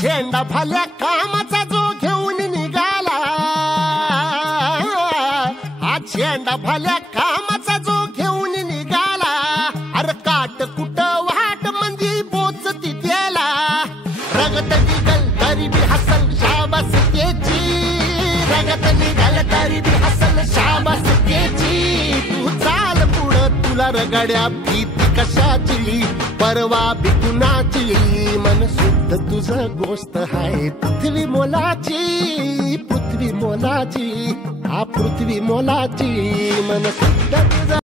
झेंडा भल्या कामाचा जो घेऊन निघाला, हा झेंडा भल्या कामाचा जो घेऊन निघाला, अरे काट कुट वाट मंदी पोचती त्याला, रगत निघल तरी बी हसल शाबास त्याची, रगत निघल तरी बी हसल शाबास त्याची, तू चाल पुढं तुला रगड्या भीती कशाची, परवा बी कुणाची, मन शुद्ध तुझं गोष्ट आहे पृथ्वी मोलाची, पृथ्वी मोलाची, हा पृथ्वी मोलाची, मन शुद्ध तुझं